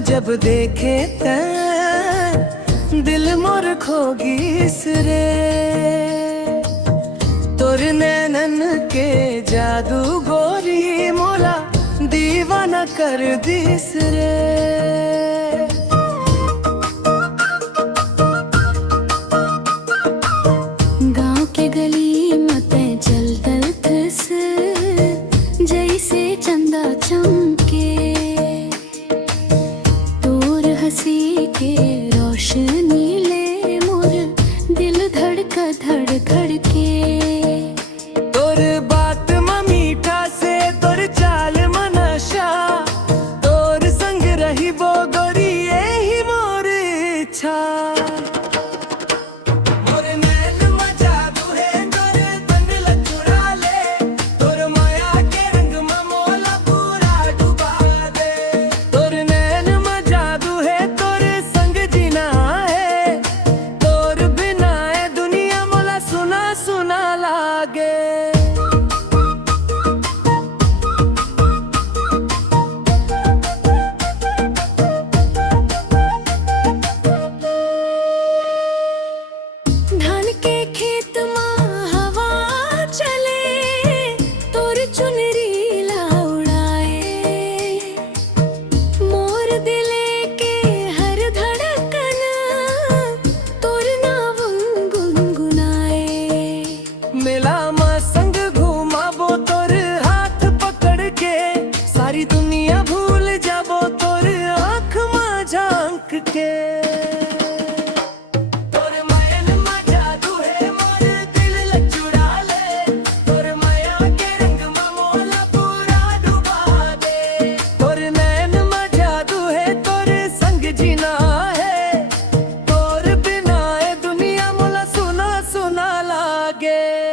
जब देखे ते दिल मोर खोगीस रे। तोर नैनन के जादू गोरी मोला दीवाना कर दिस रे। गांव के गली मते चलतल थस जैसे चंदा चमके। तोर हंसी के रोशनी ले मोर दिल धड़क धड़ के। तोर बात में मीठा से तोर चाल मनशा, तोर संग रही वो गोरी यही मोर इच्छा। धान के खेत में हवा चले तोर चुनरी ला उड़ाए। मोर दिले के हर धड़कन तोर नाम गुनगुनाए। मेला में संग घुमाबो तोर हाथ पकड़ के, सारी दुनिया भूल जाबो तोर आँख में झांक के। Yeah.